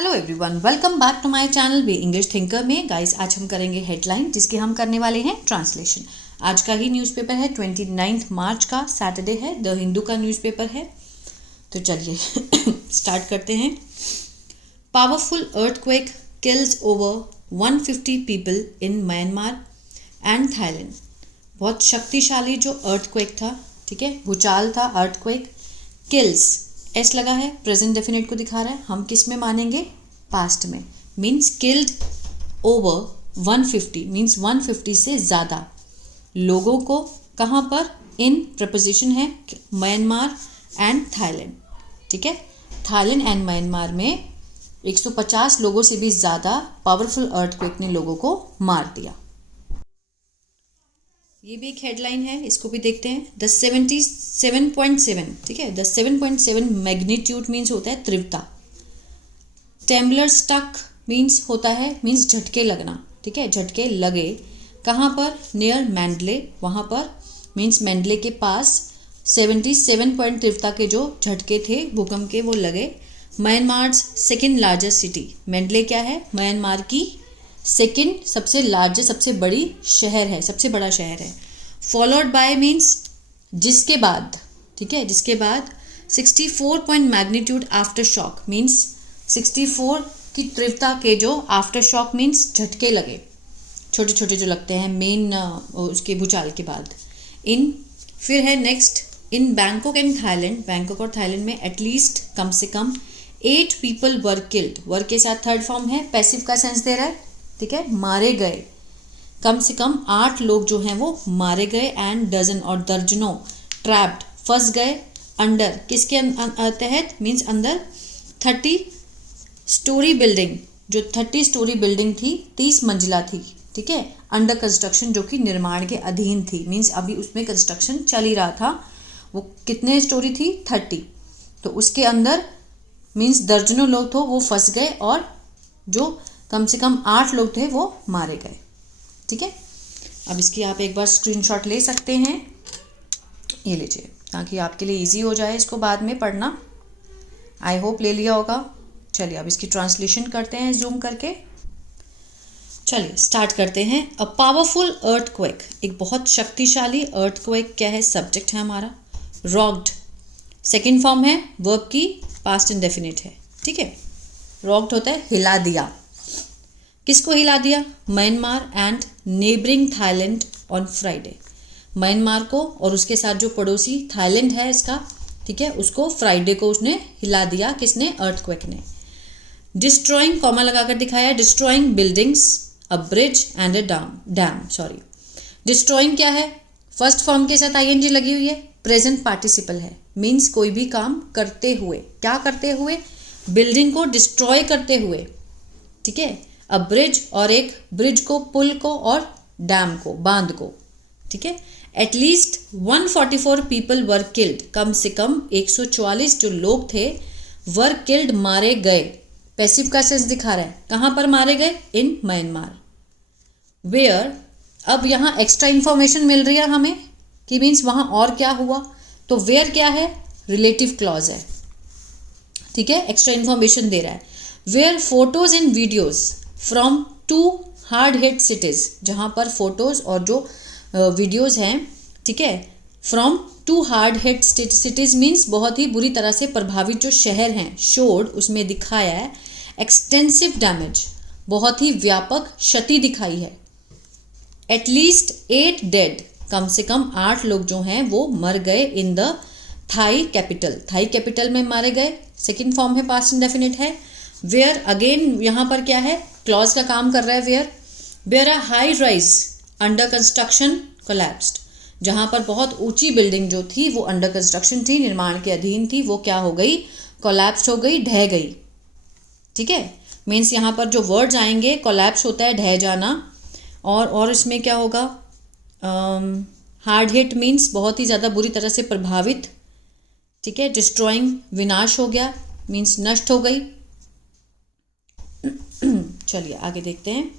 Hello everyone, welcome back to my channel be English thinker में। Guys, आज हम करेंगे हेडलाइन, जिसकी हम करने वाले हैं ट्रांसलेशन। आज का ही न्यूज़पेपर है 29 मार्च का, सैटरडे है, द हिंदू का न्यूज़पेपर है। तो चलिए स्टार्ट करते हैं। Powerful earthquake kills over 150 people in Myanmar and Thailand. बहुत शक्तिशाली जो अर्थक्वेक था, ठीक है, भूचाल था, अर्थक्वेक। किल्स, एस लगा है, प्रेजेंट डेफिनेट को दिखा रहा है। हम किस में मानेंगे? पास्ट में। मीन्स किल्ड ओवर 150, मीन्स 150 से ज़्यादा लोगों को। कहाँ पर? इन प्रपोजिशन है म्यांमार एंड थाईलैंड, ठीक है। थाईलैंड एंड म्यांमार में 150 लोगों से भी ज़्यादा पावरफुल अर्थक्वेक ने लोगों को मार दिया। ये भी एक हेडलाइन है, इसको भी देखते हैं। द 77.7, ठीक है, द 7.7 मैग्नीट्यूड मीन्स होता है तीव्रता। टेम्बलर स्टक मीन्स होता है, मीन्स झटके लगना, ठीक है, झटके लगे। कहाँ पर? नियर मैंडले, वहाँ पर, मीन्स मैंडले के पास 77 पॉइंट तीव्रता के जो झटके थे भूकंप के, वो लगे। Myanmar second largest city, Mandalay क्या है? म्यांमार की सेकेंड सबसे लार्जेस्ट, सबसे बड़ी शहर है, सबसे बड़ा शहर है। फॉलोड बाय मीन्स जिसके बाद, ठीक है, जिसके बाद 64 point magnitude after shock, means 64 की तीव्रता के जो आफ्टर शॉक मीन्स झटके लगे, छोटे छोटे जो लगते हैं मेन उसके भूचाल के बाद। फिर है next, in Bangkok and Thailand, Bangkok और थाईलैंड में एटलीस्ट, कम से कम 8 पीपल वर किल्ड। वर के साथ थर्ड फॉर्म है, पैसिव का सेंस दे रहा है, ठीक है, मारे गए। कम से कम 8 लोग जो हैं वो मारे गए। एंड डजन और दर्जनों ट्रैप्ड, फंस गए। अंडर, किसके तहत? मीन्स अंदर 30 स्टोरी बिल्डिंग, जो 30 स्टोरी बिल्डिंग थी, 30 मंजिला थी, ठीक है, अंडर कंस्ट्रक्शन, जो कि निर्माण के अधीन थी। मीन्स अभी उसमें कंस्ट्रक्शन चल ही रहा था। वो कितने स्टोरी थी? 30। तो उसके अंदर मीन्स दर्जनों लोग थे वो फंस गए, और जो कम से कम 8 लोग थे वो मारे गए, ठीक है। अब इसकी आप एक बार स्क्रीनशॉट ले सकते हैं, ये लीजिए, ताकि आपके लिए इजी हो जाए इसको बाद में पढ़ना। आई होप ले लिया होगा। चलिए अब इसकी ट्रांसलेशन करते हैं जूम करके। चलिए स्टार्ट करते हैं। अ पावरफुल अर्थक्वेक, एक बहुत शक्तिशाली अर्थक्वेक क्या है? सब्जेक्ट है हमारा। रॉक्ड, सेकेंड फॉर्म है, वर्ब की पास्ट इंडेफिनिट है, ठीक है। रॉक्ड होता है हिला दिया। किसको हिला दिया? Myanmar and neighbouring Thailand on Friday. Myanmar को और उसके साथ जो पड़ोसी थाईलैंड है इसका, ठीक है, उसको फ्राइडे को उसने हिला दिया। किसने? अर्थक्वेक ने। डिस्ट्रॉइंग, कॉमा लगाकर दिखाया, destroying buildings, a bridge and a dam, sorry. Destroying क्या है? फर्स्ट फॉर्म के साथ आईएनजी लगी हुई है, प्रेजेंट पार्टिसिपल है, मीन्स कोई भी काम करते हुए। क्या करते हुए? बिल्डिंग को डिस्ट्रॉय करते हुए, ठीक है। अ ब्रिज, और एक ब्रिज को, पुल को, और डैम को, बांध को, ठीक है। एटलीस्ट 144 पीपल वर किल्ड, कम से कम 144 जो लोग थे वर किल्ड, मारे गए। पैसिव का सेंस दिखा रहा है, कहाँ पर मारे गए? In Myanmar. वेयर, अब यहाँ एक्स्ट्रा इन्फॉर्मेशन मिल रही है हमें कि मीन्स वहाँ और क्या हुआ। तो वेयर क्या है? रिलेटिव क्लॉज है, ठीक है, एक्स्ट्रा इन्फॉर्मेशन दे रहा है। Where photos and videos from 2 hard hit cities, जहाँ पर फोटोज़ और जो वीडियोज़ हैं, ठीक है, from 2 hard hit cities means बहुत ही बुरी तरह से प्रभावित जो शहर हैं, शोड, उसमें दिखाया है एक्सटेंसिव डैमेज, बहुत ही व्यापक क्षति दिखाई है। एटलीस्ट 8 डेड, कम से कम 8 लोग जो हैं वो मर गए। In the Thai capital, Thai capital में मारे गए। सेकेंड फॉर्म है, पास्ट इंडेफिनिट है। वेयर, अगेन यहाँ पर क्या है? क्लॉज का काम कर रहा है। Where, where a high rise under construction collapsed, जहाँ पर बहुत ऊंची बिल्डिंग जो थी वो अंडर कंस्ट्रक्शन थी, निर्माण के अधीन थी, वो क्या हो गई? कोलैप्स हो गई, ढह गई, ठीक है। मीन्स यहाँ पर जो वर्ड्स आएंगे, कोलैप्स होता है ढह जाना, और इसमें क्या होगा? हार्ड हिट मीन्स बहुत ही ज़्यादा बुरी तरह से प्रभावित, ठीक है। डिस्ट्रॉइंग, विनाश हो गया, मीन्स नष्ट हो गई। चलिए आगे देखते हैं।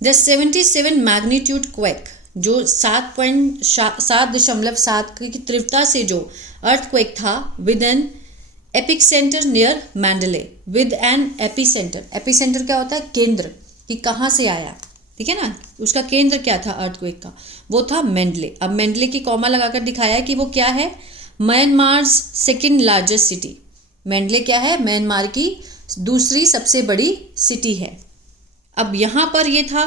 द 77 मैग्नीट्यूड क्वेक, जो 7.7 की तीव्रता से जो अर्थक्वेक था, with an epicentre near Mandalay with an epicentre. Epicentre क्या होता है? केंद्र, कि कहाँ से आया, ठीक है ना, उसका केंद्र क्या था अर्थक्वेक का, वो था मेंडले। अब मेंडले की कॉमा लगाकर दिखाया है कि वो क्या है, Myanmar second largest city. Mendel क्या है? म्यांमार की दूसरी सबसे बड़ी सिटी है। अब यहाँ पर ये था,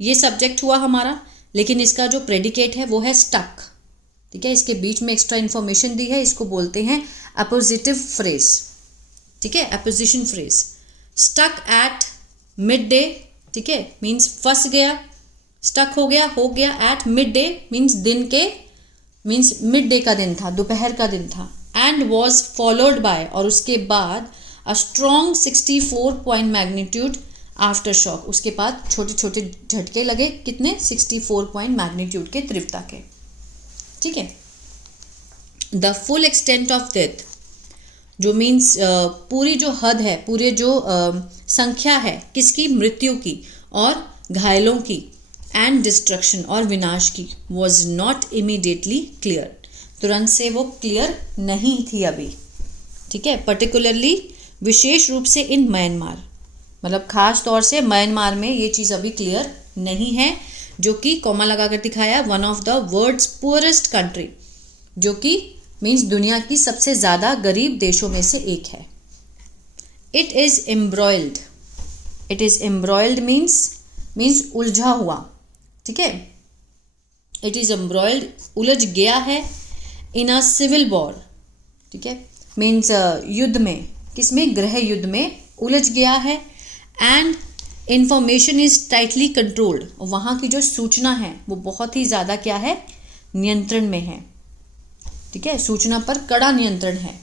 ये सब्जेक्ट हुआ हमारा, लेकिन इसका जो प्रेडिकेट है वो है स्टक, ठीक है। इसके बीच में एक्स्ट्रा इन्फॉर्मेशन दी है, इसको बोलते हैं अपोजिटिव फ्रेज, ठीक है, apposition phrase. Stuck at midday, ठीक है, मीन्स फंस गया, स्टक हो गया एट मिड डे मीन्स दिन के, मीन्स मिड डे का दिन था, दोपहर का दिन था। एंड वॉज फॉलोड बाय, और उसके बाद a strong 64 point magnitude after shock, उसके बाद छोटे छोटे झटके लगे, कितने? 64 पॉइंट मैग्नीट्यूड के, तीव्रता के, ठीक है। The full extent of death, जो मीन्स पूरी जो हद है, पूरे जो संख्या है किसकी? मृत्यु की और घायलों की, एंड डिस्ट्रक्शन और विनाश की, वॉज नॉट इमीडिएटली क्लियर, तुरंत से वो क्लियर नहीं थी अभी, ठीक है। पर्टिकुलरली, विशेष रूप से इन म्यांमार, मतलब खास तौर से म्यांमार में ये चीज़ अभी क्लियर नहीं है, जो कि कॉमा लगाकर दिखाया, one of the world's poorest country, जो कि मीन्स दुनिया की सबसे ज़्यादा गरीब देशों में से एक है। It is embroiled, it is embroiled means उलझा हुआ, ठीक है। इट इज़ एम्ब्रॉयल्ड, उलझ गया है, इन अ सिविल वॉर, ठीक है, मीन्स युद्ध में, किसमें? गृह युद्ध में उलझ गया है। And information is tightly controlled, वहाँ की जो सूचना है वो बहुत ही ज़्यादा क्या है? नियंत्रण में है, ठीक है, सूचना पर कड़ा नियंत्रण है।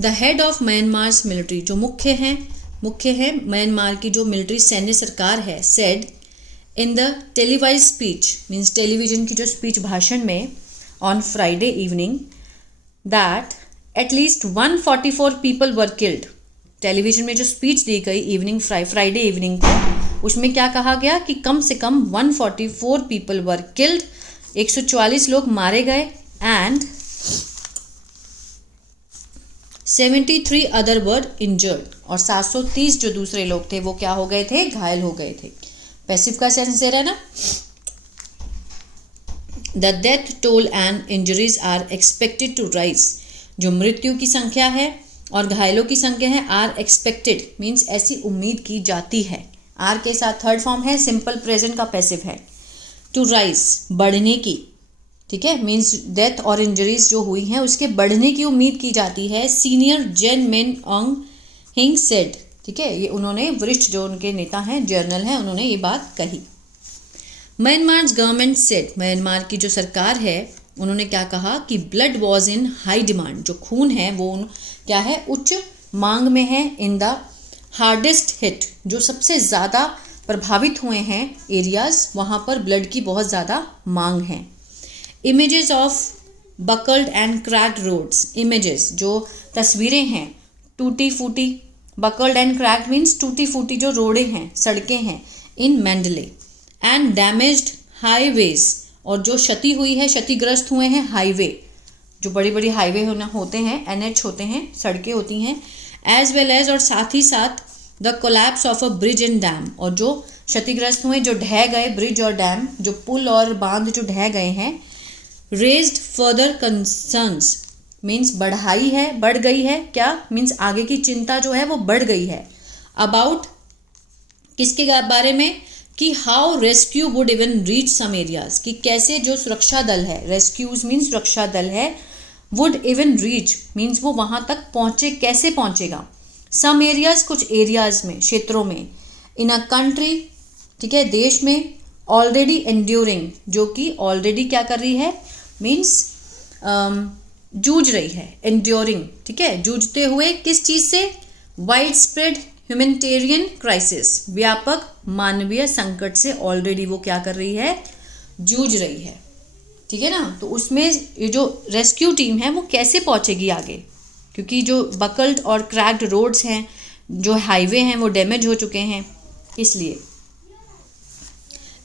द हेड ऑफ म्यांमार्स मिलिट्री, जो मुख्य है म्यांमार की जो मिलिट्री सैन्य सरकार है, said in the televised speech, means television की जो स्पीच, भाषण में, on Friday evening, that at least 144 people were killed. Television में जो स्पीच दी गई इवनिंग, फ्राइडे इवनिंग को, उसमें क्या कहा गया कि कम से कम 144 पीपल वर किल्ड, 144 लोग मारे गए, एंड 73 अदर वर इंजर्ड, और 730 जो दूसरे लोग थे वो क्या हो गए थे? घायल हो गए थे। पैसिव का सेंस दे रहा है ना। The death toll and injuries are expected to rise, जो मृत्यु की संख्या है और घायलों की संख्या है, आर एक्सपेक्टेड मीन्स ऐसी उम्मीद की जाती है, आर के साथ थर्ड फॉर्म है, सिंपल प्रेजेंट का पैसिव है, टू राइज बढ़ने की, ठीक है, मीन्स डेथ और इंजरीज जो हुई हैं उसके बढ़ने की उम्मीद की जाती है। सीनियर जेन मिन ऑन्ग हिंग सेड, ठीक है, ये उन्होंने, वरिष्ठ जो उनके नेता हैं, जर्नल हैं, उन्होंने ये बात कही। म्यांमार गवर्नमेंट सेड, म्यांमार की जो सरकार है उन्होंने क्या कहा कि blood was in high demand, जो खून है वो क्या है? उच्च मांग में है। इन द हार्डेस्ट हिट, जो सबसे ज़्यादा प्रभावित हुए हैं एरियाज, वहाँ पर ब्लड की बहुत ज़्यादा मांग है। Images of buckled and cracked roads, images जो तस्वीरें हैं टूटी फूटी, बकल्ड एंड क्रैक्ड मीन्स टूटी फूटी जो रोडें हैं, सड़कें हैं, इन मैंडले, एंड डैमेज्ड हाईवेज, और जो क्षति हुई है, क्षतिग्रस्त हुए हैं हाईवे, जो बड़ी बड़ी हाईवे होते हैं, NH होते हैं, सड़कें होती हैं, एज वेल एज, और साथ ही साथ the collapse of a bridge and dam, और जो क्षतिग्रस्त हुए, जो ढह गए ब्रिज और डैम, जो पुल और बांध जो ढह गए हैं। रेज्ड फर्दर कंसर्न्स मीन्स बढ़ गई है, क्या मीन्स आगे की चिंता जो है वो बढ़ गई है। अबाउट किसके बारे में? कि how rescue would even reach some areas, कि कैसे जो सुरक्षा दल है, रेस्क्यूज मीन्स सुरक्षा दल है, वुड इवन रीच मीन्स वो वहाँ तक पहुँचे, कैसे पहुँचेगा। सम एरियाज, कुछ एरियाज में, क्षेत्रों में, इन अ कंट्री, ठीक है, देश में, ऑलरेडी एंड्योरिंग, जो कि ऑलरेडी क्या कर रही है, मीन्स जूझ रही है, एंड्योरिंग, ठीक है, जूझते हुए किस चीज़ से? वाइड स्प्रेड ह्यूमैनिटेरियन क्राइसिस, व्यापक मानवीय संकट से ऑलरेडी वो क्या कर रही है? जूझ रही है, ठीक है ना। तो उसमें ये जो रेस्क्यू टीम है वो कैसे पहुंचेगी आगे, क्योंकि जो बकल्ड और क्रैक्ड रोड्स हैं, जो हाईवे हैं वो डैमेज हो चुके हैं, इसलिए।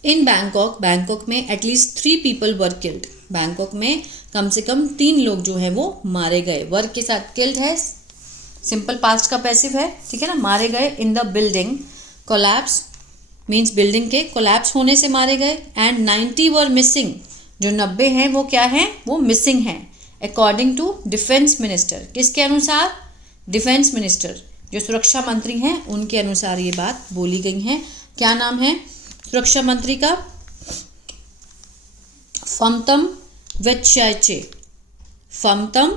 इन बैंकॉक, बैंकॉक में at least 3 people were killed, Bangkok में कम से कम 3 लोग जो है वो मारे गए। वर के साथ किल्ड है, सिंपल पास्ट का पैसिव है, ठीक है ना। मारे गए in the building, collapse means building के कोलैप्स होने से मारे गए। एंड 90 वर मिसिंग, जो 90 हैं वो क्या हैं, वो मिसिंग हैं अकॉर्डिंग टू डिफेंस मिनिस्टर। किसके अनुसार, डिफेंस मिनिस्टर जो सुरक्षा मंत्री हैं उनके अनुसार ये बात बोली गई है। क्या नाम है सुरक्षा मंत्री का, फमतम वेत्चाय, फमतम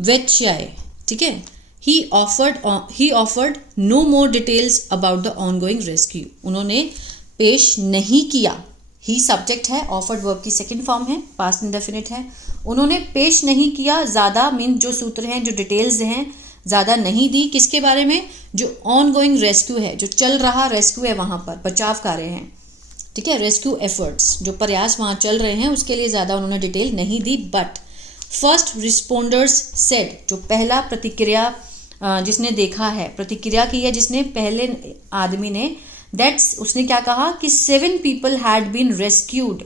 वेत्चाय, ठीक है। He offered no more details about the ongoing rescue, उन्होंने पेश नहीं किया। ही सब्जेक्ट है, ऑफर्ड वर्ब की सेकंड फॉर्म है, पास्ट इंडेफिनिट है। उन्होंने पेश नहीं किया, ज़्यादा मीन जो सूत्र हैं, जो डिटेल्स हैं, ज़्यादा नहीं दी। किसके बारे में, जो ऑन गोइंग रेस्क्यू है, जो चल रहा रेस्क्यू है, वहाँ पर बचाव कार्य हैं, ठीक है, रेस्क्यू एफर्ट्स, जो प्रयास वहाँ चल रहे हैं उसके लिए ज़्यादा उन्होंने डिटेल नहीं दी। बट फर्स्ट रिस्पोंडर्स सेड, जो पहला प्रतिक्रिया जिसने देखा है, प्रतिक्रिया की है जिसने, पहले आदमी ने, दैट्स उसने क्या कहा कि 7 पीपल हैड बीन रेस्क्यूड,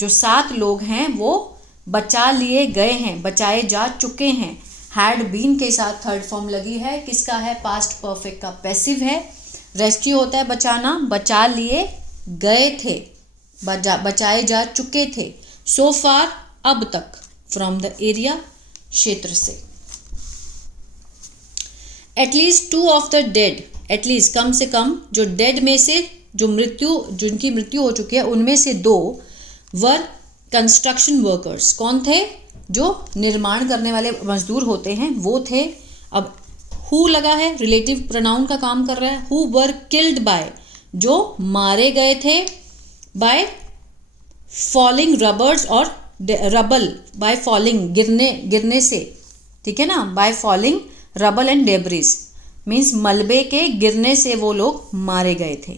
जो 7 लोग हैं वो बचा लिए गए हैं, बचाए जा चुके हैं। हैड बीन के साथ थर्ड फॉर्म लगी है, किसका है, पास्ट परफेक्ट का पैसिव है। रेस्क्यू होता है बचाना, बचा लिए गए थे, बचाए जा चुके थे। सो फार, अब तक, फ्रॉम द एरिया, क्षेत्र से। At least 2 of the dead, at least कम से कम, जो डेड में से जिनकी मृत्यु हो चुकी है उनमें से 2 वर कंस्ट्रक्शन वर्कर्स, कौन थे, जो निर्माण करने वाले मजदूर होते हैं वो थे। अब हु लगा है, रिलेटिव प्रोनाउन का काम कर रहा है। हु वर किल्ड बाय, जो मारे गए थे, बाय फॉलिंग रबर्स और रबल, बाय फॉलिंग गिरने से, ठीक है ना, by falling rubble and debris means मलबे के गिरने से वो लोग मारे गए थे।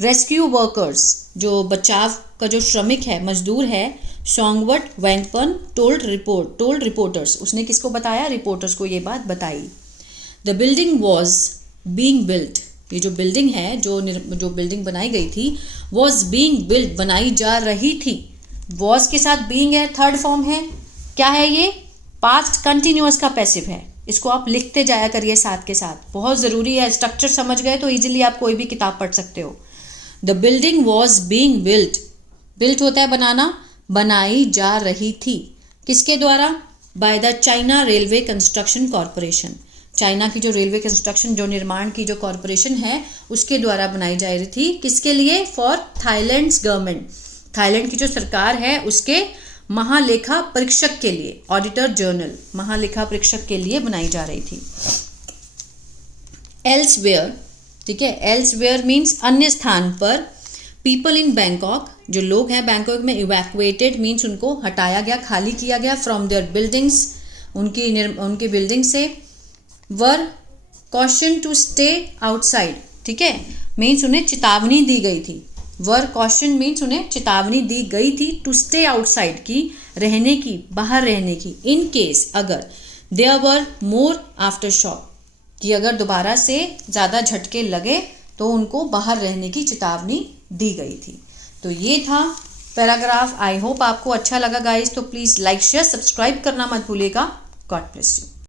रेस्क्यू वर्कर्स, जो बचाव का जो श्रमिक है, मजदूर है, सॉन्गवट वैंगपन टोल्ड रिपोर्टर्स, उसने किसको बताया, रिपोर्टर्स को ये बात बताई। The building was being built, ये जो बिल्डिंग है, जो बिल्डिंग बनाई गई थी, वॉज बीइंग बिल्ट, बनाई जा रही थी। वॉज के साथ बीइंग है, थर्ड फॉर्म है, क्या है ये, पास्ट कंटिन्यूअस का पैसिव है। इसको आप लिखते जाया करिए साथ के साथ, बहुत ज़रूरी है। स्ट्रक्चर समझ गए तो इजीली आप कोई भी किताब पढ़ सकते हो। The building was being built, built होता है बनाना, बनाई जा रही थी, किसके द्वारा, by the China railway construction corporation, China की जो रेलवे कंस्ट्रक्शन, जो निर्माण की जो कॉरपोरेशन है उसके द्वारा बनाई जा रही थी। किसके लिए, फॉर थाईलैंड्स गवर्नमेंट, थाईलैंड की जो सरकार है उसके महालेखा परीक्षक के लिए, ऑडिटर जनरल, महालेखा परीक्षक के लिए बनाई जा रही थी। एल्सवेयर, ठीक है, एल्सवेयर मीन्स अन्य स्थान पर। पीपल इन बैंकॉक, जो लोग हैं बैंकॉक में, इवैक्यूएटेड मीन्स उनको हटाया गया, खाली किया गया, फ्रॉम देयर बिल्डिंग्स, उनकी बिल्डिंग से। वर कॉशन टू स्टे आउटसाइड, ठीक है, मीन्स उन्हें चेतावनी दी गई थी। वर कॉशन मीन्स उन्हें चेतावनी दी गई थी, टू स्टे आउटसाइड की, रहने की, बाहर रहने की। इन केस, अगर, there were more aftershock, कि अगर दोबारा से ज़्यादा झटके लगे तो उनको बाहर रहने की चेतावनी दी गई थी। तो ये था पैराग्राफ। आई होप आपको अच्छा लगा गाइस, तो प्लीज़ लाइक शेयर सब्सक्राइब करना मत भूलिएगा। God bless you.